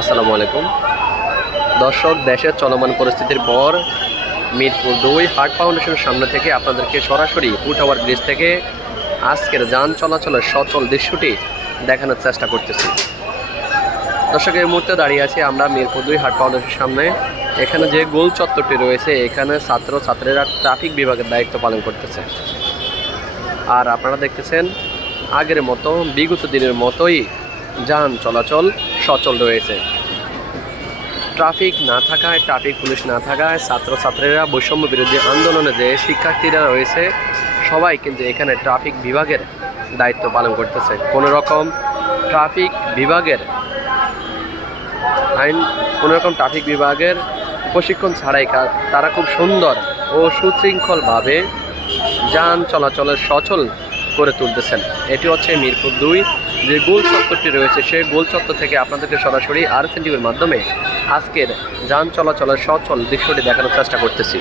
আসসালামু আলাইকুম দর্শক, দেশের চলমান পরিস্থিতির পর মিরপুর 2 হার্ট ফাউন্ডেশনের সামনে থেকে আপনাদেরকে সরাসরি ফুটওভার ব্রিজ থেকে আজকের যান চলাচলের সচল দৃশ্যটি দেখানোর চেষ্টা করতেছি। দর্শক, এই মুহূর্তে দাঁড়িয়ে আছি আমরা মিরপুর 2 হার্ট ফাউন্ডেশনের সামনে। এখানে যে গোল চত্বরটি রয়েছে, এখানে ছাত্রছাত্রীরা ট্রাফিক বিভাগের দায়িত্ব পালন করতেছে। আর আপনারা দেখতেছেন আগের মতো বিগত দিনের মতোই যান চলাচল সচল রয়েছে। ট্রাফিক না থাকায়, ট্রাফিক পুলিশ না থাকায় ছাত্রছাত্রীরা বৈষম্য বিরোধী আন্দোলনে যে শিক্ষার্থীরা রয়েছে সবাই কিন্তু এখানে ট্রাফিক বিভাগের দায়িত্ব পালন করতেছে। কোনো রকম ট্রাফিক বিভাগের প্রশিক্ষণ ছাড়াই তারা খুব সুন্দর ও সুশৃঙ্খলভাবে যান চলাচলের সচল করে তুলতেছেন। এটি হচ্ছে মিরপুর 2 যে গোল চত্বরটি রয়েছে, সেই গোল চত্বর থেকে আপনাদেরকে সরাসরি RSN টিভির মাধ্যমে আজকের যান চলাচলের সচল দৃশ্যটি দেখানোর চেষ্টা করতেছি।